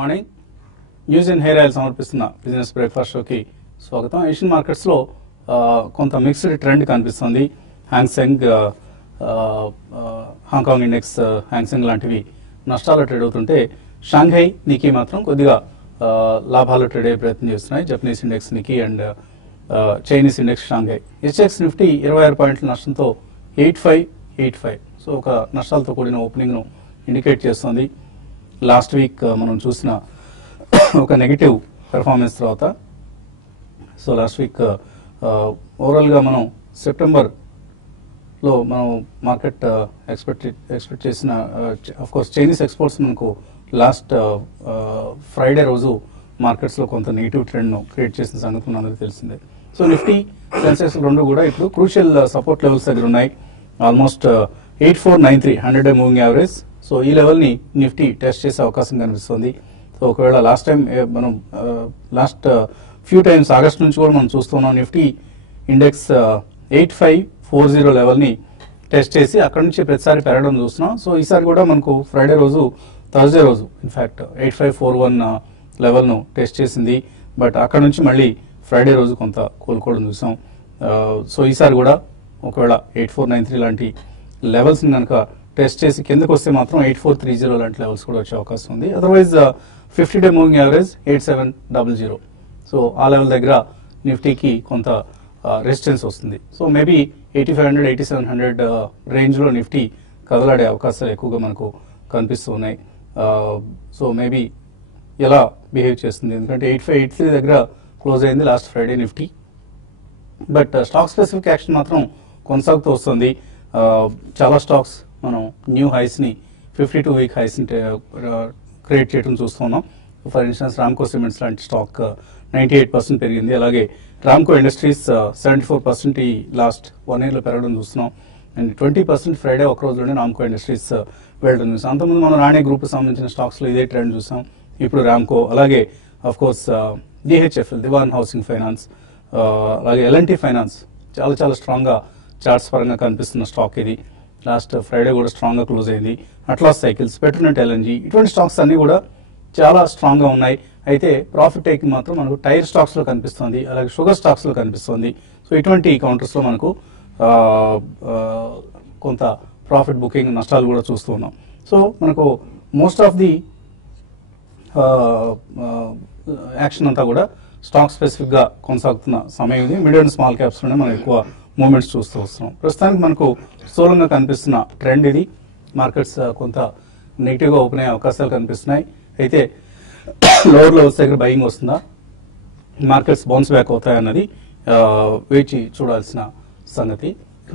Morning. News and hair oil సమర్పిస్తున్న business breakfast షోకి స్వాగతం. ఏషియన్ మార్కెట్స్లో కొంత మిక్స్డ్ ట్రెండ్ కనిపిస్తుంది. హ్యాంగ్సెంగ్, హాంకాంగ్ ఇండెక్స్, హ్యాంగ్సెంగ్ లాంటివి నష్టాలు ట్రేడ్ అవుతుంటే షాంఘై, నికీ మాత్రం కొద్దిగా లాభాలు ట్రేడ్ అయ్యే ప్రయత్నం చేస్తున్నాయి. Japanese index Nikkei and Chinese index Shanghai. హెచ్ఎక్స్ నిఫ్టీ 26 పాయింట్ల నష్టంతో 8585. సో ఒక నష్టాలతో కూడిన ఓపెనింగ్ ను ఇండికేట్ చేస్తుంది. లాస్ట్ వీక్ మనం చూసిన ఒక నెగిటివ్ పెర్ఫార్మెన్స్ తర్వాత సో లాస్ట్ వీక్ ఓవరాల్గా మనం సెప్టెంబర్లో మనం మార్కెట్ ఎక్స్పెక్ట్ చేసిన కోర్స్ చైనీస్ ఎక్స్పోర్ట్స్ మనకు లాస్ట్ ఫ్రైడే రోజు మార్కెట్స్లో కొంత నెగిటివ్ ట్రెండ్ను క్రియేట్ చేసిన సంగతి మనందరికీ తెలిసిందే. సో నిఫ్టీ, సెన్సెక్స్ రెండు కూడా ఇప్పుడు క్రూషియల్ సపోర్ట్ లెవెల్స్ దగ్గర ఉన్నాయి. Almost 8493 100-day moving average. So ఈ లెవెల్ని నిఫ్టీ టెస్ట్ చేసే అవకాశం కనిపిస్తుంది. సో ఒకవేళ లాస్ట్ టైం మనం లాస్ట్ ఫ్యూ టైమ్స్ ఆగస్ట్ నుంచి కూడా మనం చూస్తున్నాం నిఫ్టీ ఇండెక్స్ 8540 లెవెల్ని టెస్ట్ చేసి అక్కడ నుంచి ప్రతిసారి పెరగడం చూస్తున్నాం. సో ఈసారి కూడా మనకు ఫ్రైడే రోజు, థర్స్డే రోజు ఇన్ఫ్యాక్ట్ 8541 లెవెల్ను టెస్ట్ చేసింది. బట్ అక్కడ నుంచి మళ్ళీ ఫ్రైడే రోజు కొంత కోలుకోవడం చూసాం. సో ఈసారి కూడా ఒకవేళ 8493 లాంటి లెవెల్స్ని కనుక టెస్ట్ చేసి కిందకు వస్తే మాత్రం 8430 లాంటి లెవెల్స్ కూడా వచ్చే అవకాశం ఉంది. Otherwise 50-day moving average 8700. So ఆ లెవెల్ దగ్గర నిఫ్టీకి కొంత రెసిస్టెన్స్ వస్తుంది. సో మేబీ 8500, 8700 రేంజ్లో నిఫ్టీ కదలాడే అవకాశాలు ఎక్కువగా మనకు కనిపిస్తూ ఉన్నాయి. సో మేబీ ఎలా బిహేవ్ చేస్తుంది, ఎందుకంటే 8583 దగ్గర క్లోజ్ అయింది last Friday Nifty. But stock specific action మాత్రం కొనసాగుతూ వస్తుంది. చాలా స్టాక్స్ మనం న్యూ హైస్ని 52 వీక్ హైస్ని క్రియేట్ చేయడం చూస్తున్నాం. ఫర్ ఇన్స్టెన్స్ రామ్కో సిమెంట్స్ లాంటి స్టాక్ 98% పెరిగింది. అలాగే రామ్కో ఇండస్ట్రీస్ 74% ఈ లాస్ట్ 1 yearలో పెరగడం చూస్తున్నాం. అండ్ 20% ఫ్రైడే ఒక రోజులోనే రామ్కో ఇండస్ట్రీస్ వెళ్ళడం చూసాం. అంతకుముందు మనం రాణి గ్రూప్ సంబంధించిన స్టాక్స్లో ఇదే ట్రెండ్ చూసాం. ఇప్పుడు రామ్కో, అలాగే of course DHFL, Dewan housing finance, అలాగే ఎల్ఎన్టీ ఫైనాన్స్ చాలా చాలా స్ట్రాంగ్గా చార్ట్స్ పరంగా కనిపిస్తున్న స్టాక్ ఇది. లాస్ట్ ఫ్రైడే కూడా స్ట్రాంగ్గా క్లోజ్ అయింది. అట్లాస్ సైకిల్స్, పెట్రోనెట్ ఎల్ఎన్జీ, ఇటువంటి స్టాక్స్ అన్ని కూడా చాలా స్ట్రాంగ్గా ఉన్నాయి. అయితే ప్రాఫిట్ టేకింగ్ మాత్రం మనకు టైర్ స్టాక్స్లో కనిపిస్తుంది, అలాగే షుగర్ స్టాక్స్లో కనిపిస్తుంది. సో ఇటువంటి కౌంటర్స్లో మనకు కొంత ప్రాఫిట్ బుకింగ్ నష్టాలు కూడా చూస్తూ ఉన్నాం. సో మనకు మోస్ట్ ఆఫ్ ది యాక్షన్ అంతా కూడా స్టాక్ స్పెసిఫిక్గా కొనసాగుతున్న సమయం ఇది. మిడ్ అండ్ స్మాల్ క్యాప్స్లోనే మనం ఎక్కువ మూవ్మెంట్స్ చూస్తూ వస్తున్నాం. ప్రస్తుతానికి మనకు స్థూలంగా కనిపిస్తున్న ట్రెండ్ ఇది. మార్కెట్స్ కొంత నెగిటివ్గా ఓపెన్ అయ్యే అవకాశాలు కనిపిస్తున్నాయి. అయితే లోవర్ లెవెల్స్ దగ్గర బయింగ్ వస్తుందా, మార్కెట్స్ బౌన్స్ బ్యాక్ అవుతాయన్నది వేచి చూడాల్సిన సంగతి.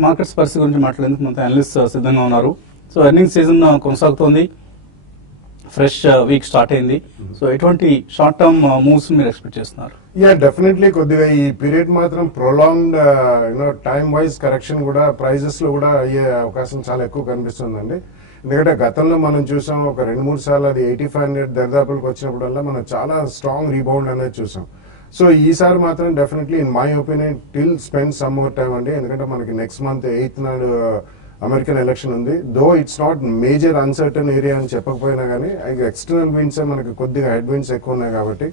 మార్కెట్స్ పరిస్థితి గురించి మాట్లాడేందుకు మనతో అనలిస్ట్ సిద్ధంగా ఉన్నారు. సో ఎర్నింగ్ సీజన్ కొనసాగుతోంది, ఫ్రెష్ వీక్ స్టార్ట్ అయింది. సో ఎటువంటి షార్ట్ టర్మ్ మూవ్స్ మీరు ఎక్స్పెక్ట్ చేస్తున్నారు? డెఫినెట్లీ కొద్దిగా ఈ పీరియడ్ మాత్రం ప్రొలాంగ్డ్ టైం వైజ్ కరెక్షన్ కూడా ప్రైజెస్ లో కూడా అయ్యే అవకాశం చాలా ఎక్కువ కనిపిస్తుందండి. ఎందుకంటే గతంలో మనం చూసాం ఒక 2-3 సార్లు అది 8500 దరిదాపులకు వచ్చినప్పుడల్లా మనం చాలా స్ట్రాంగ్ రీబౌండ్ అనేది చూసాం. సో ఈసారి మాత్రం definitely in my opinion till spend some more time అండి. ఎందుకంటే మనకి నెక్స్ట్ మంత్ 8th నాడు అమెరికన్ ఎలక్షన్ ఉంది. Though it's not major uncertain area అని చెప్పకపోయినా కానీ ఎక్స్టర్నల్ విండ్స్ మనకి కొద్దిగా హెడ్ విండ్స్ ఎక్కువ ఉన్నాయి. కాబట్టి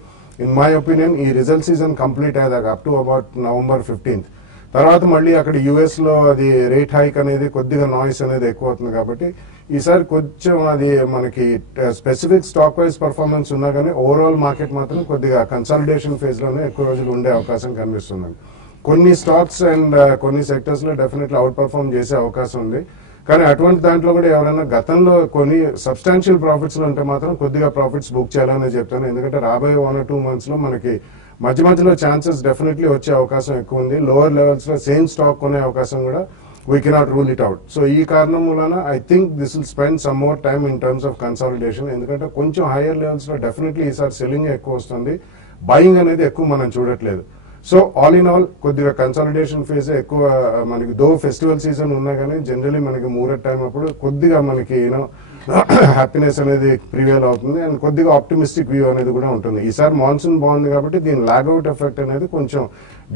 ఇన్ మై ఒపీనియన్ ఈ రిజల్ట్ సీజన్ కంప్లీట్ అయ్యేదాకా up to about November 15th తర్వాత మళ్ళీ అక్కడ యుఎస్ లో అది రేట్ హైక్ అనేది కొద్దిగా నాయిస్ అనేది ఎక్కువ అవుతుంది. కాబట్టి ఈసారి కొంచెం అది మనకి స్పెసిఫిక్ స్టాక్ వైజ్ పర్ఫార్మెన్స్ ఉన్నా కానీ ఓవరాల్ మార్కెట్ మాత్రం కొద్దిగా కన్సాలిడేషన్ ఫేజ్ లోనే ఎక్కువ రోజులు ఉండే అవకాశం కనిపిస్తుంది. కొన్ని స్టాక్స్ అండ్ కొన్ని సెక్టర్స్ లో డెఫినెట్లీ అవుట్ పర్ఫార్మ్ చేసే అవకాశం ఉంది. కానీ అటువంటి దాంట్లో కూడా ఎవరైనా గతంలో కొన్ని సబ్స్టాన్షియల్ ప్రాఫిట్స్ లో ఉంటే మాత్రం కొద్దిగా ప్రాఫిట్స్ బుక్ చేయాలని చెప్తాను. ఎందుకంటే రాబోయే 1 or 2 months లో మనకి మధ్యలో ఛాన్సెస్ డెఫినెట్లీ వచ్చే అవకాశం ఎక్కువ ఉంది. లోవర్ లెవెల్స్ లో సేమ్ స్టాక్ కొనే అవకాశం కూడా we cannot rule it out. So ఈ కారణం వలన I think this will spend some more time in terms of consolidation. ఎందుకంటే కొంచెం హైయర్ లెవెల్స్ లో డెఫినెట్లీ ఈసారి సెల్లింగ్ ఎక్కువ వస్తుంది, బయింగ్ అనేది ఎక్కువ మనం చూడట్లేదు. సో ఆల్ ఇన్ ఆల్ కొద్దిగా కన్సాలిడేషన్ ఫేజ్ ఎక్కువ మనకి. దో ఫెస్టివల్ సీజన్ ఉన్నా కానీ జనరలీ మనకి మూరట్ టైం అప్పుడు కొద్దిగా మనకి హ్యాపీనెస్ అనేది ప్రివేల్ అవుతుంది అండ్ కొద్దిగా ఆప్టిమిస్టిక్ వ్యూ అనేది కూడా ఉంటుంది. ఈసారి మాన్సూన్ బాగుంది కాబట్టి దీని లాగౌట్ ఎఫెక్ట్ అనేది కొంచెం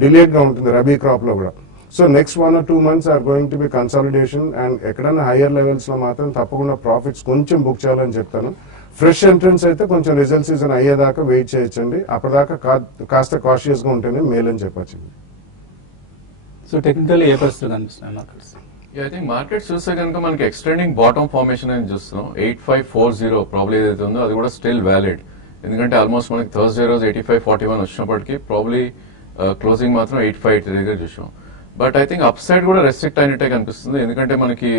డిలేడ్ గా ఉంటుంది రబీ క్రాప్ లో కూడా. So next 1 or 2 months are going to be consolidation and ఎక్కడైనా హైయర్ లెవెల్స్ లో మాత్రం తప్పకుండా ప్రాఫిట్స్ కొంచెం బుక్ చేయాలని చెప్తాను. ఫ్రెష్ ఎంట్రన్స్ అయితే కొంచెం రిజల్ట్ సీజన్ అయ్యేదాకా వెయిట్ చేయొచ్చండి. అప్పటిదాకా కాస్త కాషియస్ గా ఉంటేనే మేలని చెప్పొచ్చండి. సో టెక్నికల్ ఏ పరిస్థితులు కనిపిస్తున్నాయి మార్కెట్స్? ఐ థింక్ మార్కెట్స్ చూస్తే కనుక మనకి ఎక్స్టెండింగ్ బాటమ్ ఫార్మేషన్ అని చూస్తున్నాం. 8540 ప్రాబ్లీ ఏదైతే ఉందో అది కూడా స్టిల్ వ్యాలిడ్. ఎందుకంటే ఆల్మోస్ట్ మనకి థర్స్డే రోజు 8541 వచ్చినప్పటికీ ప్రాబ్లీ క్లోజింగ్ మాత్రం 8580 దగ్గర చూసాం. But I think up side కూడా రెస్ట్రిక్ట్ అయినట్టే కనిపిస్తుంది. ఎందుకంటే మనకి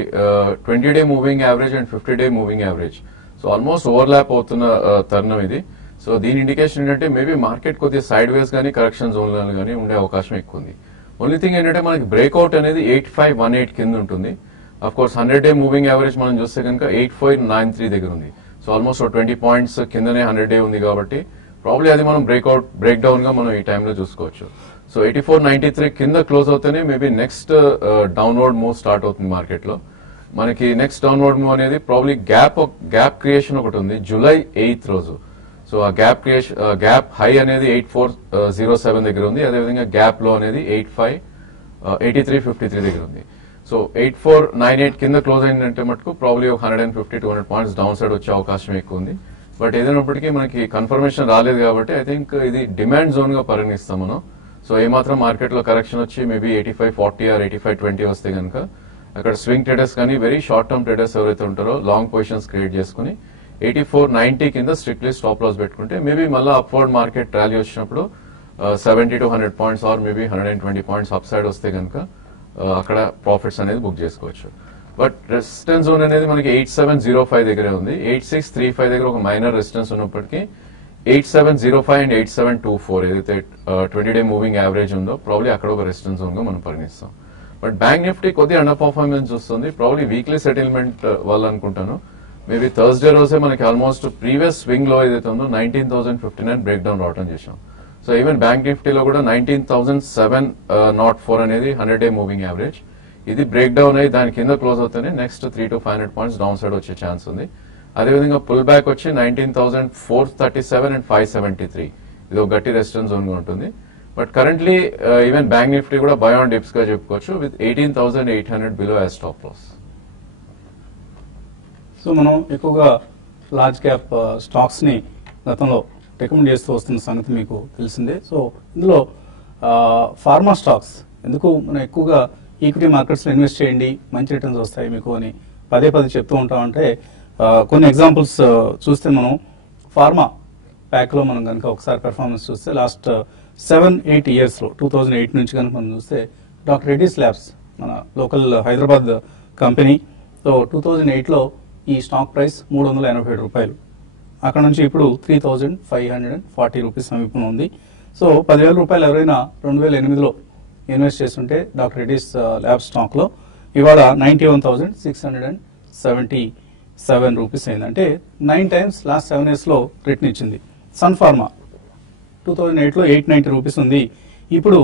20-day moving average and 50-day moving average so almost overlap అవుతున్న తరుణం ఇది. సో దీని ఇండికేషన్ ఏంటంటే మేబీ మార్కెట్ కొద్దిగా సైడ్ వేస్ కానీ కరెక్షన్ జోన్ లో కానీ ఉండే అవకాశం ఎక్కువ ఉంది. ఓన్లీ థింగ్ ఏంటంటే మనకి బ్రేక్అవుట్ అనేది 8518 కింద ఉంటుంది. Of course 100-day moving average మనం చూస్తే కనుక 8493 దగ్గర ఉంది. సో ఆల్మోస్ట్ 20 పాయింట్స్ కిందనే 100-day ఉంది కాబట్టి ప్రాబ్లీ అది మనం బ్రేక్ డౌన్ గా మనం ఈ టైంలో చూసుకోవచ్చు. సో 8493 కింద క్లోజ్ అవుతేనే maybe next downward move start అవుతుంది మార్కెట్ లో. మనకి నెక్స్ట్ డౌన్వర్డ్ మూవ్ అనేది ప్రాబ్లీ గ్యాప్ క్రియేషన్ ఒకటి ఉంది జూలై 8th రోజు. సో ఆ గ్యాప్ హై అనేది 8407 దగ్గర ఉంది. అదేవిధంగా గ్యాప్ లో అనేది 8353 దగ్గర ఉంది. సో 8498 కింద క్లోజ్ అయిందంటే మటుకు ప్రాబ్లీ 150-200 పాయింట్స్ డౌన్ సైడ్ వచ్చే అవకాశం ఎక్కువ ఉంది. బట్ ఏదైనప్పటికీ మనకి కన్ఫర్మేషన్ రాలేదు కాబట్టి ఐ థింక్ ఇది డిమాండ్ జోన్ గా పరిగణిస్తాం మనం. సో ఏమాత్రం మార్కెట్ లో కరెక్షన్ వచ్చి మేబీ 8540 ఆర్ 8520 వస్తే కనుక అక్కడ స్వింగ్ ట్రేడర్స్ కానీ వెరీ షార్ట్ టర్మ్ ట్రేడర్స్ ఎవరైతే ఉంటారో లాంగ్ పొజిషన్స్ క్రియేట్ చేసుకుని 8490 కింద స్ట్రిక్ట్లీ స్టాప్ లాస్ పెట్టుకుంటే మేబీ మళ్ళీ అప్వర్డ్ మార్కెట్ ర్యాలీ వచ్చినప్పుడు 70-100 points or maybe 120 points up side వస్తే కనుక అక్కడ ప్రాఫిట్స్ అనేది బుక్ చేసుకోవచ్చు. బట్ రెసిస్టెన్స్ జోన్ అనేది మనకి 8705 దగ్గరే ఉంది. 8635 దగ్గర ఒక మైనర్ రెసిస్టెన్స్ ఉన్నప్పటికీ 8705 అండ్ 8724 ఏదైతే 20-day మూవింగ్ యావరేజ్ ఉందో ప్రాబ్లీ అక్కడ ఒక రెసిస్టెన్స్ జోన్ గా మనం పరిగణిస్తాం. బట్ బ్యాంక్ నిఫ్టీ కొద్దిగా అండర్ పర్ఫార్మెన్స్ వస్తుంది. ప్రాబ్లీ వీక్లీ సెటిల్మెంట్ వల్ల అనుకుంటాను. మేబీ థర్స్డే రోజే మనకి ఆల్మోస్ట్ ప్రీవియస్ స్వింగ్ లో ఏదైతే ఉందో 19,059 బ్రేక్ డౌన్ రావడం చేసాం. సో ఈవెన్ బ్యాంక్ నిఫ్టీలో కూడా 19,704 అనేది 100-day మూవింగ్ యావరేజ్. ఇది బ్రేక్ డౌన్ అయ్యి దాని కింద క్లోజ్ అవుతేనే నెక్స్ట్ 300-500 పాయింట్స్ డౌన్ సైడ్ వచ్చే ఛాన్స్ ఉంది. అదేవిధంగా పుల్ బ్యాక్ వచ్చి 19,437 అండ్ 573 ఇది ఒక గట్టి రెసిస్టెన్స్ జోన్ గా ఉంటుంది. But currently even bank Nifty కూడా బై ఆన్ డిప్స్ గా చెప్పుకోవచ్చు with 18,800 below as stop loss. So మనం ఎక్కువగా లార్జ్ క్యాప్ స్టాక్స్ ని గతంలో రికమెండ్ చేస్తూ వస్తున్న సంగతి మీకు తెలిసిందే. సో ఇందులో ఫార్మా స్టాక్స్ ఎందుకు మనం ఎక్కువగా ఈక్విటీ మార్కెట్స్ లో ఇన్వెస్ట్ చేయండి మంచి రిటర్న్స్ వస్తాయి మీకు అని పదే చెప్తూ ఉంటామంటే కొన్ని ఎగ్జాంపుల్స్ చూస్తే మనం ఫార్మా ప్యాక్ లో మనం కనుక ఒకసారి పెర్ఫార్మెన్స్ చూస్తే లాస్ట్ 7-8 years లో 2008 నుంచి కనుక మనం చూస్తే డాక్టర్ రెడ్డిస్ ల్యాబ్స్ మన లోకల్ హైదరాబాద్ కంపెనీ. సో 2008 లో ఈ స్టాక్ ప్రైస్ 387 రూపాయలు. అక్కడ నుంచి ఇప్పుడు 3,540 రూపీస్ సమీపంలో ఉంది. సో 10,000 రూపాయలు ఎవరైనా 2008లో ఇన్వెస్ట్ చేస్తుంటే డాక్టర్ రెడ్డిస్ ల్యాబ్ స్టాక్ లో ఇవాళ 91,677 రూపీస్ అయింది. అంటే 9 times లాస్ట్ 7 years లో రిటర్న్ ఇచ్చింది. సన్ ఫార్మా 2008లో 890 రూపీస్ ఉంది, ఇప్పుడు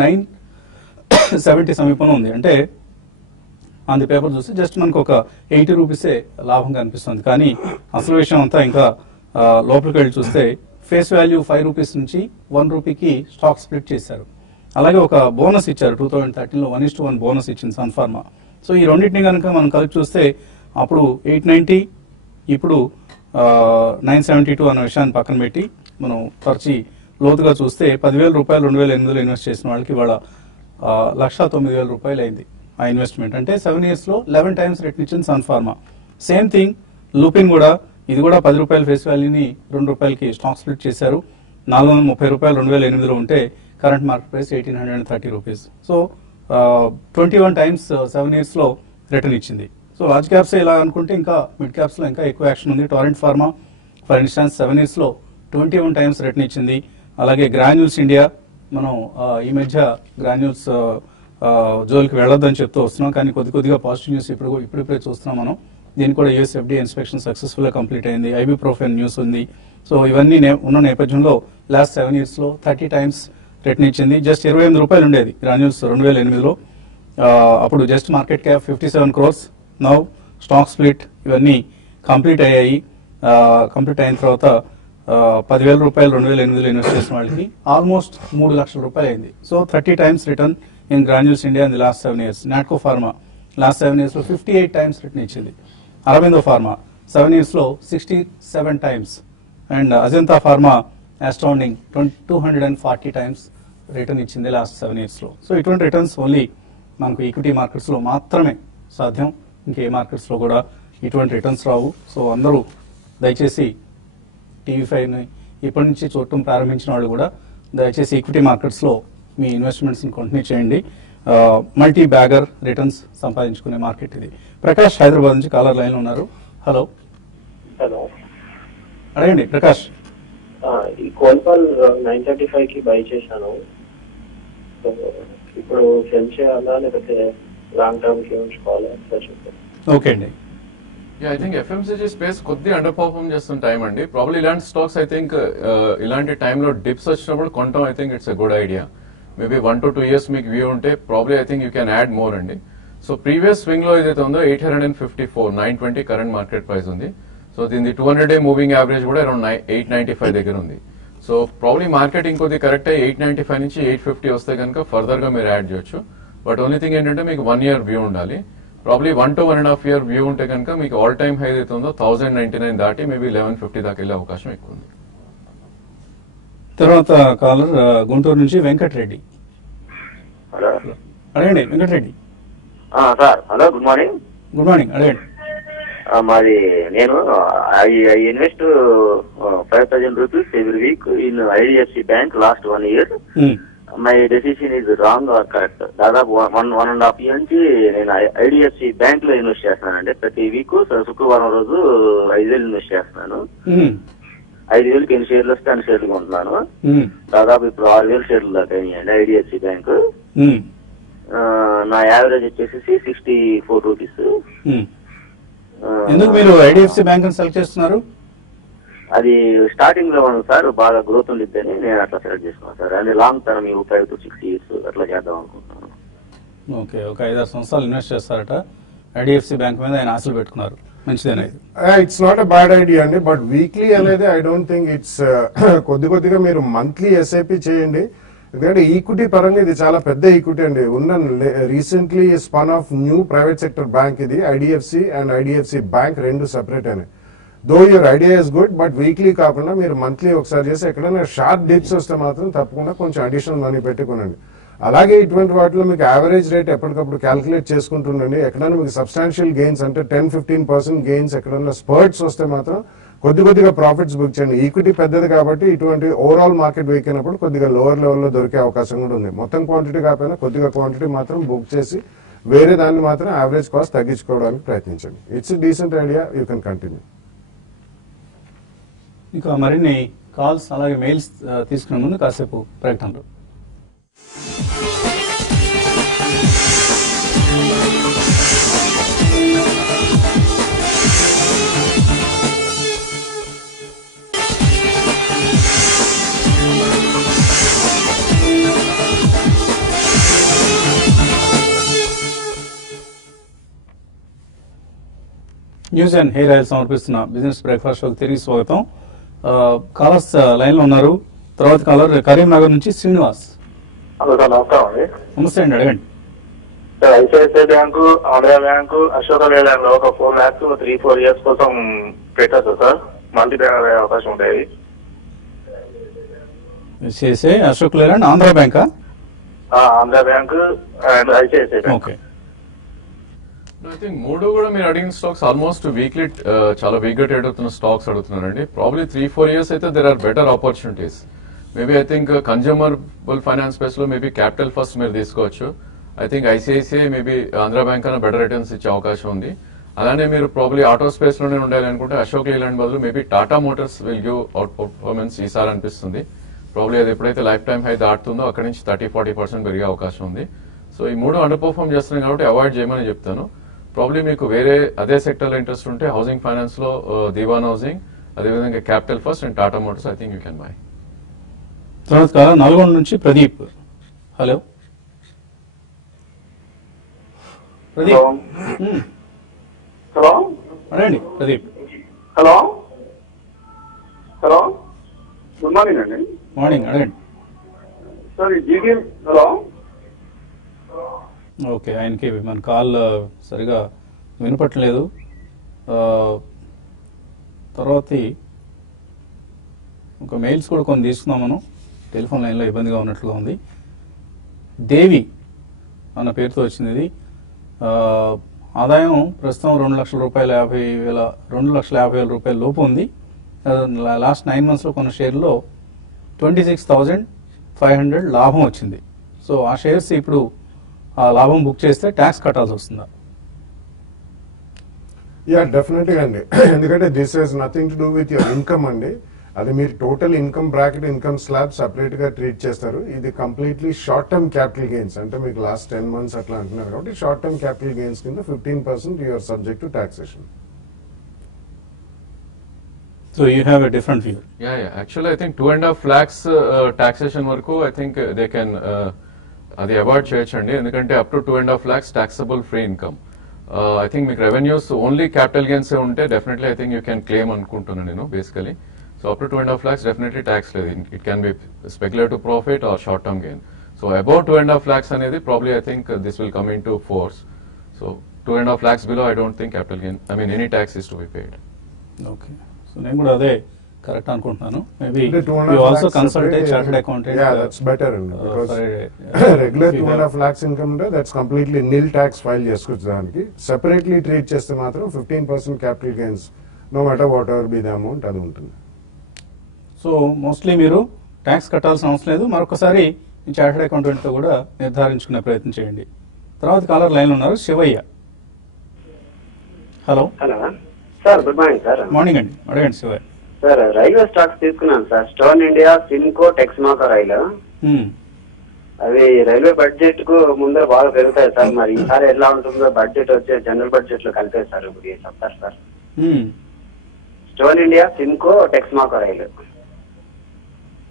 970 సమీపంలో ఉంది. అంటే ఆన్ ది పేపర్ చూస్తే జస్ట్ మనకు ఒక 80 రూపీసే లాభం కనిపిస్తుంది. కానీ అసలు విషయం అంతా ఇంకా లోపలికి వెళ్ళి చూస్తే ఫేస్ వాల్యూ 5 రూపీస్ నుంచి 1 రూపీకి స్టాక్ స్ప్లిట్ చేశారు. అలాగే ఒక బోనస్ ఇచ్చారు 2013లో 1:1 బోనస్ ఇచ్చింది సన్ ఫార్మా. సో ఈ రెండింటిని కనుక మనం కలిపి చూస్తే అప్పుడు 890 ఇప్పుడు 972 అన్న విషయాన్ని పక్కన పెట్టి మనం పరిచి లోతుగా చూస్తే 10,000 రూపాయలు 2008లో ఇన్వెస్ట్ చేసిన వాళ్ళకి ఇవాళ 1,09,000 రూపాయలు అయింది ఆ ఇన్వెస్ట్మెంట్. అంటే 7 years లో 11 times రిటర్న్ ఇచ్చింది సన్ ఫార్మా. సేమ్ థింగ్ లూపిన్ కూడా ఇది కూడా 10 రూపాయల ఫేస్ వాల్యూని 2 రూపాయలకి స్టాక్ స్ప్లిట్ చేశారు. 430 రూపాయలు 2008లో ఉంటే current market price 1,830 rupees. So 21 times 7 years లో రిటర్న్ ఇచ్చింది. సో లార్జ్ క్యాప్స్ ఇలా అనుకుంటే ఇంకా మిడ్ క్యాప్స్ లో ఇంకా ఎక్కువ యాక్షన్ ఉంది. Torrent pharma for instance 7 years లో 21 times రిటర్న్ ఇచ్చింది. అలాగే గ్రాన్యూల్స్ ఇండియా మనం ఈ మధ్య గ్రాన్యూల్స్ జోలికి వెళ్ళొద్దని చెప్తూ వస్తున్నాం, కానీ కొద్దిగా పాజిటివ్ న్యూస్ ఇప్పుడిప్పుడే చూస్తున్నాం మనం. దీనికి కూడా యూఎస్ FDA ఇన్స్పెక్షన్ సక్సెస్ఫుల్ గా కంప్లీట్ అయింది. ఐబుప్రోఫెన్ న్యూస్ ఉంది. సో ఇవన్నీ ఉన్న నేపథ్యంలో లాస్ట్ 7 years లో 30 times రిటర్న్ ఇచ్చింది. జస్ట్ 28 రూపాయలు ఉండేది గ్రాన్యూల్స్ 2008లో. అప్పుడు just market cap 57 crores. Now stock split ఇవన్నీ కంప్లీట్ అయ్యాయి. కంప్లీట్ అయిన తర్వాత 10,000 రూపాయలు 2008లో ఇన్వెస్ట్ చేసిన వాళ్ళకి ఆల్మోస్ట్ 3 లక్షల రూపాయలు అయింది. So 30 times return in granules India in the last 7 years. Natco pharma last 7 years లో 58 times రిటర్న్ ఇచ్చింది. Aurobindo pharma 7 yearsలో 67 times. And Ajanta pharma astounding 240 times return ఇచ్చింది లాస్ట్ 7 yearsలో. సో ఇటువంటి రిటర్న్స్ ఓన్లీ మనకు ఈక్విటీ మార్కెట్స్లో మాత్రమే సాధ్యం. ఇంకే మార్కెట్స్లో కూడా ఇటువంటి రిటర్న్స్ రావు. సో అందరూ దయచేసి TV5ని ఇప్పటి నుంచి చూడటం ప్రారంభించిన వాళ్ళు కూడా దయచేసి ఈక్విటీ మార్కెట్స్లో మీ ఇన్వెస్ట్మెంట్స్ని కంటిన్యూ చేయండి. మల్టీ బ్యాగర్ రిటర్న్స్ సంపాదించుకునే మార్కెట్ ఇది. ప్రకాష్ హైదరాబాద్ నుంచి కాలర్ లైన్లో ఉన్నారు. హలో హలో, అడగండి ప్రకాష్. ఈ కోల్పాల్ 935 కి బై చేశాను. సో ఇప్పుడు సెల్ చేయాలా లేకపోతే లాంగ్ టర్మ్ కి ఉంచుకోవాలా సార్ చెప్పండి. ఓకే అండి. ఐ థింక్ FMCG స్పేస్ కొద్దిగా అండర్ పర్ఫార్మ్ చేస్తున్న టైం అండి. ప్రాబ్లీ ఇలాంటి స్టాక్స్ ఐ థింక్ ఇలాంటి టైంలో డిప్స్ వచ్చినప్పుడు కొనటం I think it's a good idea. Maybe 1 to 2 years మీకు వ్యూ ఉంటే probably I think you can add more అండి. సో ప్రీవియస్ స్వింగ్ లో ఏదైతే ఉందో 854, 920 కరెంట్ మార్కెట్ ప్రైస్ ఉంది. సో దీని 200-day మూవింగ్ యావరేజ్ కూడా అరౌండ్ 895 దగ్గర ఉంది. సో ప్రాబ్లీ మార్కెట్ ఇంకొద్ది కరెక్ట్ అయ్యి 895 నుంచి 850 వస్తే కనుక ఫర్దర్ గా మీరు యాడ్ చేయొచ్చు. బట్ ఓన్లీ థింగ్ ఏంటంటే మీకు 1 year వ్యూ ఉండాలి. ప్రాబ్లీ 1 to 1.5 year వ్యూ ఉంటే కనుక మీకు ఆల్ టైమ్ హై ఏదైతే ఉందో 1099 దాటి మేబీ 1150 దాకా వెళ్ళే అవకాశం ఎక్కువ ఉంది. తర్వాత కాలర్ గుంటూరు నుంచి వెంకటరెడ్డి. హలో, అడగండి Venkatareddy. Sir. Hello, good morning. Good morning. అడగండి. మాది నేను I invest 5,000 rupees every week in IDFC Bank last 1 year. My decision is wrong or correct? దాదాపు 1.5 year నుంచి నేను IDFC బ్యాంక్ లో ఇన్వెస్ట్ చేస్తున్నానండి. ప్రతి వీక్ శుక్రవారం రోజు 5,000 ఇన్వెస్ట్ చేస్తున్నాను. 5,000కి ఎన్ని షేర్లు వస్తే అన్ని షేర్లు కొంటున్నాను. దాదాపు ఇప్పుడు 6,000 షేర్లు దాకా అయ్యాయండి IDFC బ్యాంక్. నా యావరేజ్ వచ్చేసి 64 rupees. ఎందుకు మీరు ఐడిఎఫ్సి బ్యాంక్ సెలెక్ట్ చేస్తున్నారు? అది స్టార్టింగ్ లో ఉంది సార్, బాగా గ్రోత్ ఉండిద్దని నేను అట్లా సెలెక్ట్ చేసుకున్నాను సార్. అది లాంగ్ టర్మ్ 5 to 6 years అట్లా చేద్దాం అనుకుంటున్నాను. ఓకే, ఒక 5-6 సంవత్సరాలు ఇన్వెస్ట్ చేస్తారట. ఐడిఎఫ్సి బ్యాంక్ మీద ఆయన ఆశలు పెట్టుకున్నారు. మంచిదేనా ఇది? It's not a bad idea అండి. బట్ వీక్లీ అనేది ఐ డోంట్ థింక్ ఇట్స్ కొద్దిగా మీరు మంత్లీ SIP చేయండి. ఎందుకంటే ఈక్విటీ పరంగా ఇది చాలా పెద్ద ఈక్విటీ అండి. ఉన్న recently spun off new private sector bank ఇది. IDFC అండ్ IDFC బ్యాంక్ రెండు సెపరేట్ అని. Though your idea is good, but weekly కాకుండా మీరు మంత్లీ ఒకసారి చేసి ఎక్కడైనా షార్ప్ డిప్స్ వస్తే మాత్రం తప్పకుండా కొంచెం అడిషనల్ మనీ పెట్టుకోనండి. అలాగే ఇటువంటి వాటిలో మీకు యావరేజ్ రేట్ ఎప్పటికప్పుడు క్యాల్కులేట్ చేసుకుంటుండండి. ఎక్కడైనా మీకు సబ్స్టాన్షియల్ గెయిన్స్ అంటే 10-15% గెయిన్స్ ఎక్కడైనా స్పర్ట్స్ వస్తే మాత్రం కొద్దిగా ప్రాఫిట్స్ బుక్ చేయండి. ఈక్విటీ పెద్దది కాబట్టి ఇటువంటి ఓవరాల్ మార్కెట్ వీక్ అయినప్పుడు కొద్దిగా లోవర్ లెవెల్లో దొరికే అవకాశం కూడా ఉంది. మొత్తం క్వాంటిటీ కాకపోయినా కొద్దిగా క్వాంటిటీ మాత్రం బుక్ చేసి వేరే దాన్ని మాత్రం యావరేజ్ కాస్ట్ తగ్గించుకోవడానికి ప్రయత్నించండి. It's decent idea, you can continue. ఇంకా మరిన్ని కాల్స్ అలాగే మెయిల్స్ తీసుకునే ముందు కాసేపు ప్రకటనలు. న్యూస్ అండ్ హెయిర్ ఆయిల్ సమర్పిస్తున్న బిజినెస్ బ్రేక్ఫాస్ట్ షోకి తిరిగి స్వాగతం. కాలర్స్ లైన్ లో ఉన్నారు. తర్వాత కాలర్ కరీంనగర్ నుంచి శ్రీనివాస్. హలో సార్, నమస్కారం అండి. నమస్తే అండి, అడగండి. సార్, ICICI bank, Andhra bank, Ashok Leyland లో ఒక 4 lakhs 3-4 years కోసం పెట్టచ్చు సార్. మల్టీ బ్యాంక్ అయ్యే అవకాశం ఉంటాయి. ICICI, అశోక్ లేలాండ్, ఆంధ్ర బ్యాంకా? Andhra bank and ICICI bank. Okay. I think మూడు కూడా మీరు అడిగిన స్టాక్స్ ఆల్మోస్ట్ వీక్లీ చాలా వీక్ గా ట్రేడ్ అవుతున్న స్టాక్స్ అడుగుతున్నారండి. ప్రాబ్లీ 3-4 years అయితే there are better opportunities. Maybe I think consumable finance space లో మేబీ క్యాపిటల్ ఫస్ట్ మీరు తీసుకోవచ్చు. I think ICICI maybe Andhra bank అన్న బెటర్ రిటర్న్స్ ఇచ్చే అవకాశం ఉంది. అలానే మీరు ప్రాబ్లీ ఆటో స్పేస్ లోనే ఉండాలి అనుకుంటే అశోక్ లేలాండ్ బదులు maybe Tata Motors will give out performance ఈసారి అనిపిస్తుంది. ప్రాబ్లీ అది ఎప్పుడైతే లైఫ్ టైం హై దాటుతుందో అక్కడి నుంచి 30-40% పెరిగే అవకాశం ఉంది. సో ఈ మూడు అండర్ పర్ఫార్మ్ చేస్తున్నాయి కాబట్టి అవాయిడ్ చేయమని చెప్తాను. ప్రాబ్లీ మీకు వేరే అదే సెక్టర్ లో ఇంట్రెస్ట్ ఉంటే హౌసింగ్ ఫైనాన్స్ లో దివాన్ హౌసింగ్, అదేవిధంగా capital first and Tata Motors I think you can buy. తర్వాత నల్గొండ నుంచి ప్రదీప్. హలో ప్రదీప్. హలో, అడగండి Pradeep. Hello hello, good morning అండి. మార్నింగ్, అడగండి. Sir, hello. ఓకే, ఆయనకి మన కాల్ సరిగా వినపట్లేదు. తర్వాత ఒక మెయిల్స్ కూడా కొన్ని తీసుకున్నాం మనం. టెలిఫోన్ లైన్లో ఇబ్బందిగా ఉన్నట్లుగా ఉంది. దేవి అన్న పేరుతో వచ్చింది ఇది. ఆదాయం ప్రస్తుతం 2,50,000 రూపాయల లోపు ఉంది. లాస్ట్ 9 monthsలో కొన్న షేర్లో 26,500 లాభం వచ్చింది. సో ఆ షేర్స్ ఇప్పుడు ఆ లాభం బుక్ చేస్తే ట్యాక్స్ కట్టాల్సి వస్తుందా? యా డెఫినెట్గా అండి. ఎందుకంటే this has nothing to do with your income అండి. అది మీరు total income bracket income slab separate గా ట్రీట్ చేస్తారు. ఇది completely short term capital gains, అంటే మీకు లాస్ట్ 10 months అట్లా అంటున్నారు కాబట్టి షార్ట్ టర్మ్ క్యాపిటల్ గెయిన్స్ కింద 15% you're subject to taxation. So you have a different view. Yeah. Actually, I think 2.5 lakhs taxation వరకు I think they can అది avoid చేయొచ్చండి. ఎందుకంటే up to 2.5 lakhs taxable free income. I think మీకు revenues only capital gains ఉంటే definitely I think you can claim అనుకుంటున్నాను నేను basically. So up to 2.5 lakhs definitely tax లేదు. It can be speculative profit or short term gain. So above 2.5 lakhs అనేది probably I think this will come into force. So 2.5 lakhs below I don't think capital gain, I mean any tax is to be paid. Okay. So నేను కూడా అదే correct అనుకుంటున్నాను. Maybe అంటే 2.5 you also lakhs consult a separate, chartered accountant. Yeah, that's better because for regular if you 2.5 lakhs income ఉంటే that's completely nil tax file చేసుకోవచ్చు. దానికి separately treat చేస్తే మాత్రం 15% capital gains no matter whatever be the amount అది ఉంటుంది. So mostly మీరు tax కట్టాల్సిన అవసరం లేదు. మరొకసారి ఈ చార్టెడ్ అకౌంటెంట్తో కూడా నిర్ధారించుకునే ప్రయత్నం చేయండి. తర్వాత కాలర్ లైన్ ఉన్నారు Shivayya. Hello sir, good morning sir. Morning అండి, అడగండి శివయ్య. సార్ రైల్వే స్టాక్స్ తీసుకున్నాను సార్. స్టోన్ ఇండియా, సిమ్కో, టెక్స్మాకో రైలు. అవి రైల్వే బడ్జెట్ కు ముందర బాగా పెరుగుతాయి సార్. మరి ఈసారి ఎలా ఉంటుందో బడ్జెట్ వచ్చే జనరల్ బడ్జెట్ లో కలిపే సార్ ఇప్పుడు చెప్తారు సార్. స్టోన్ ఇండియా, సిమ్కో, టెక్స్మాకో రైలు.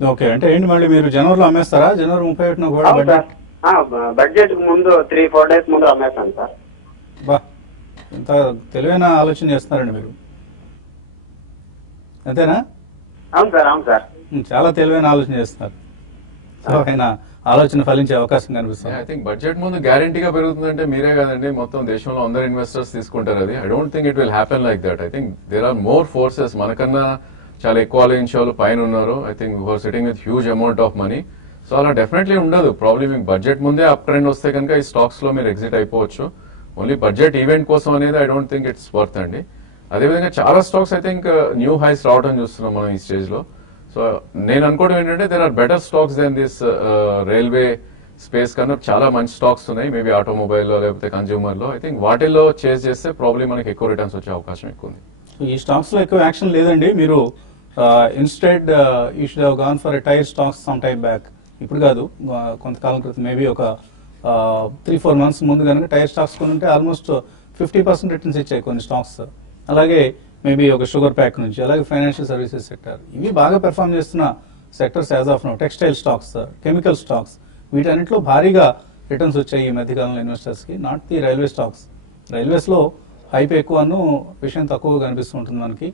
ఓకే, అంటే ఏంటి మళ్ళీ మీరు జనవరిలో అమ్మేస్తారా? జనవరి 31న కూడా బడ్జెట్ కు ముందు 3-4 days ముందు అమ్మేస్తాను సార్. బా, ఇంత తెలివైన ఆలోచన చేస్తున్నారండి మీరు, అంతేనా? అవును సార్, అవును సార్. చాలా తెలివైన ఆలోచన చేస్తున్నారు. సో ఆయన ఆలోచన ఫలించే అవకాశం కనిపిస్తుంది. ఐ థింక్ బడ్జెట్ ముందు గ్యారంటీగా పెరుగుతుందంటే మీరే కాదండి, మొత్తం దేశంలో అందరు ఇన్వెస్టర్స్ తీసుకుంటారు అది. I don't think it will happen like that. I think there are more forces మనకన్నా చాలా ఎక్కువ ఆలోచించే వాళ్ళు పైన ఉన్నారు. I think who are sitting with huge amount of money. So అలా డెఫినెట్లీ ఉండదు. ప్రాబ్లీ మీకు బడ్జెట్ ముందే అప్ ట్రెండ్ వస్తే కనుక ఈ స్టాక్స్ లో మీరు ఎగ్జిట్ అయిపోవచ్చు. ఓన్లీ బడ్జెట్ ఈవెంట్ కోసం అనేది I don't think it's worth అండి. అదేవిధంగా చాలా stocks I think new highs రావడం చూస్తున్నాం మనం ఈ స్టేజ్ లో. సో నేను అనుకోవడం ఏంటంటే there are better stocks than this railway space కన్నా చాలా మంచి స్టాక్స్ ఉన్నాయి. మేబీ ఆటోమొబైల్ లో లేకపోతే కన్జ్యూమర్ లో. ఐ థింక్ వాటిల్లో చేజ్ చేస్తే ప్రాబ్లీ మనకి ఎక్కువ రిటర్న్స్ వచ్చే అవకాశం ఎక్కువ ఉంది. ఈ స్టాక్స్ లో ఎక్కువ యాక్షన్ లేదండి. మీరు instead you should have gone for a tier stocks some time back. ఇప్పుడు కాదు, కొంతకాలం క్రితం మేబీ ఒక 3-4 months ముందు కనుక టైర్ స్టాక్స్ కొనుంటే ఆల్మోస్ట్ 50% రిటర్న్స్ ఇచ్చాయి కొన్ని స్టాక్స్. అలాగే మేబీ ఒక షుగర్ ప్యాక్ నుంచి, అలాగే ఫైనాన్షియల్ సర్వీసెస్ సెక్టర్, ఇవి బాగా పెర్ఫార్మ్ చేస్తున్న sectors as of now. Textile stocks, chemical stocks, వీటన్నిటిలో భారీగా రిటర్న్స్ వచ్చాయి ఈ మధ్యకాలంలో ఇన్వెస్టర్స్ కి. Not the railway stocks. Railways లో హైప్ ఎక్కువను, విషయం తక్కువగా కనిపిస్తుంటుంది మనకి.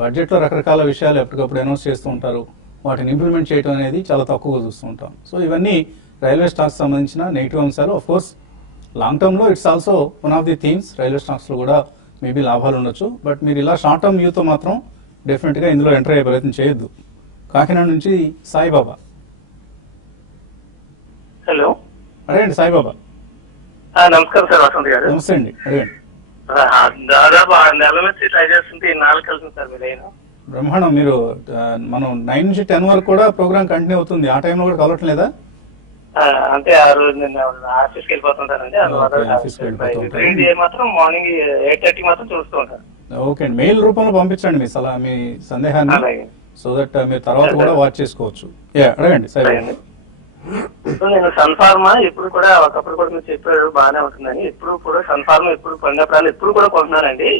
బడ్జెట్ లో రకరకాల విషయాలు ఎప్పటికప్పుడు అనౌన్స్ చేస్తూ ఉంటారు, వాటిని ఇంప్లిమెంట్ చేయడం అనేది చాలా తక్కువగా చూస్తూ ఉంటాం. సో ఇవన్నీ రైల్వే స్టాక్స్ సంబంధించిన నెగిటివ్ అంశాలు. ఆఫ్ కోర్స్ లాంగ్ టర్మ్ లో it's also one of the themes. Railway stocks లో కూడా మేబీ లాభాలు ఉండొచ్చు. బట్ మీరు ఇలా షార్ట్ టర్మ్ వ్యూతో మాత్రం డెఫినెట్ గా ఇందులో ఎంటర్ అయ్యే ప్రయత్నం చేయొద్దు. కాకినాడ నుంచి సాయిబాబా. హలో, అడగండి సాయిబాబా. నమస్కారం సార్, వసంత్ గారు. నమస్తే అండి, అడగండి. దాదాపు 6 నెలల నుంచి ట్రై చేస్తుంటే ఇన్నాళ్ళు కలిసింది సార్ మీరు. బ్రహ్మాండం. మీరు మనం 9 నుంచి 10 వరకు కూడా ప్రోగ్రామ్ కంటిన్యూ అవుతుంది. ఆ టైంలో కూడా కలవటం లేదా? అంటే ఆ రోజు నేను ఆఫీస్కి వెళ్ళిపోతుంటానండి. మాత్రం మార్నింగ్ 8:30 మాత్రం చూస్తూ ఉంటాను. ఓకే అండి, మెయిల్ రూపంలో పంపించండి మీ సందేహాన్ని, సో దట్ మీరు తర్వాత కూడా వాచ్ చేసుకోవచ్చు. అడగండి సార్. నేను సన్ఫార్మా ఇప్పుడు కూడా ఒకప్పుడు కూడా మీరు చెప్పారు బాగానే ఉంటుందని, ఇప్పుడు కూడా సన్ఫార్మా ఇప్పుడు పండప్రాలు ఇప్పుడు కూడా కొంటున్నానండి.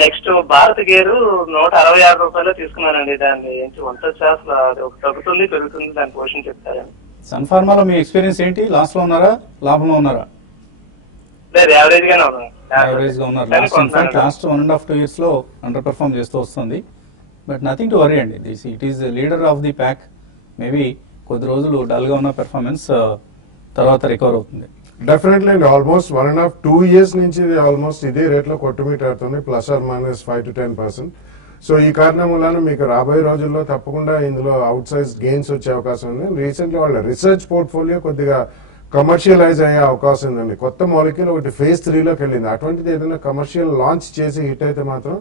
నెక్స్ట్ భారత్ గేరు 166 రూపాయలు తీసుకున్నానండి. దాన్ని ఏంటి ఉంటుంది అసలు, అది తగ్గుతుంది పెరుగుతుంది, దాని పోషన్ చెప్తారండి. సన్ఫార్మాలో మీ ఎక్స్పీరియన్స్ ఏంటి? లాస్ లో ఉన్నారా, లాభంలో ఉన్నారా? లేదు, యావరేజ్ గానే ఉన్నాను. యావరేజ్ గా ఉన్నారు. లాస్ట్ 1.5-2 years లో అండర్ పర్ఫార్మ్ చేస్తూ వస్తుంది. బట్ నథింగ్ టు వరీ అండి. It is leader of the pack. Maybe కొద్ది రోజులు డల్ గా ఉన్న పెర్ఫార్మెన్స్ తర్వాత రికవర్ అవుతుంది. డెఫినెట్లీ అండి, ఆల్మోస్ట్ 1.5-2 years నుంచి ఆల్మోస్ట్ ఇదే రేట్ లో కొట్టుమిటాడుతుంది, +or- 5 to 10%. సో ఈ కారణం వల్ల మీకు రాబోయే రోజుల్లో తప్పకుండా ఇందులో అవుట్ సైజ్ గెయిన్స్ వచ్చే అవకాశం ఉంది. రీసెంట్లీ వాళ్ళ రీసెర్చ్ పోర్ట్ఫోలియో కొద్దిగా కమర్షియలైజ్ అయ్యే అవకాశం ఉందండి. కొత్త మాలిక్యూల్ ఒకటి phase 3లోకి వెళ్ళింది. అటువంటిది ఏదైనా కమర్షియల్ లాంచ్ చేసి హిట్ అయితే మాత్రం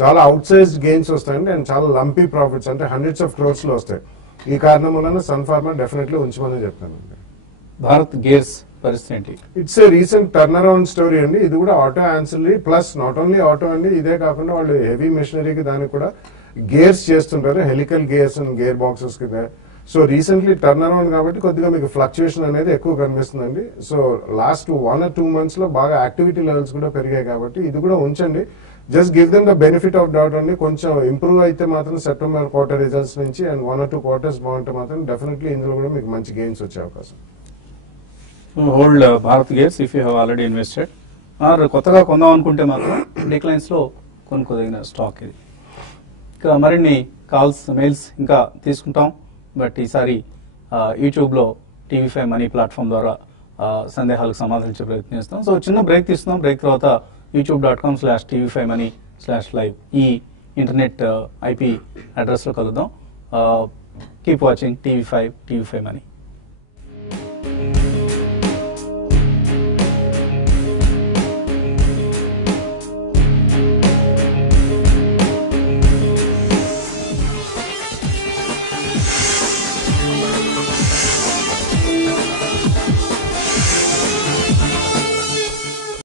చాలా అవుట్ సైజ్ గెయిన్స్ వస్తాయండి, అండ్ చాలా లంపీ ప్రాఫిట్స్, అంటే hundreds of crores లో వస్తాయి. ఈ కారణం వలన సన్ ఫార్మా డెఫినెట్లీ ఉంచమని చెప్తానండి. భారత్ గేర్స్ పరిస్థితి ఏంటి? It's a recent turn around story అండి. ఇది కూడా auto ancillary plus not only auto అండి, ఇదే కాకుండా వాళ్ళు హెవీ మెషినరీకి దానికి కూడా గేర్స్ చేస్తుంటారు, helical gears and gear boxes కి. సో రీసెంట్లీ టర్న్ అరౌండ్ కాబట్టి కొద్దిగా మీకు ఫ్లక్చుయేషన్ అనేది ఎక్కువ కనిపిస్తుందండి. సో లాస్ట్ 1 or 2 months లో బాగా యాక్టివిటీ లెవెల్స్ కూడా పెరిగాయి కాబట్టి ఇది కూడా ఉంచండి. Just give them the benefit of doubt అండి. కొంచెం ఇంప్రూవ్ అయితే మాత్రం సెప్టెంబర్ క్వార్టర్ రిజల్ట్స్ నుంచి అండ్ 1 or 2 quarters బాగుంటే మాత్రం డెఫినెట్లీ ఇందులో కూడా మీకు మంచి గెయిన్స్ వచ్చే అవకాశం. Hold Bharat Gears if you have already invested, or కొత్తగా కొందాం అనుకుంటే మాత్రం డిక్లైన్స్ లో కొనుక్కోదగిన స్టాక్ ఇది. ఇంకా మరిన్ని కాల్స్ మెయిల్స్ ఇంకా తీసుకుంటాం, బట్ ఈసారి యూట్యూబ్లో TV5 మనీ ప్లాట్ఫామ్ ద్వారా సందేహాలకు సమాధానించే ప్రయత్నం చేస్తాం. సో చిన్న బ్రేక్ తీసుకుందాం. బ్రేక్ తర్వాత youtube.com/TV5money/live ఈ ఇంటర్నెట్ IP అడ్రస్లో కలుద్దాం. Keep watching TV5 money.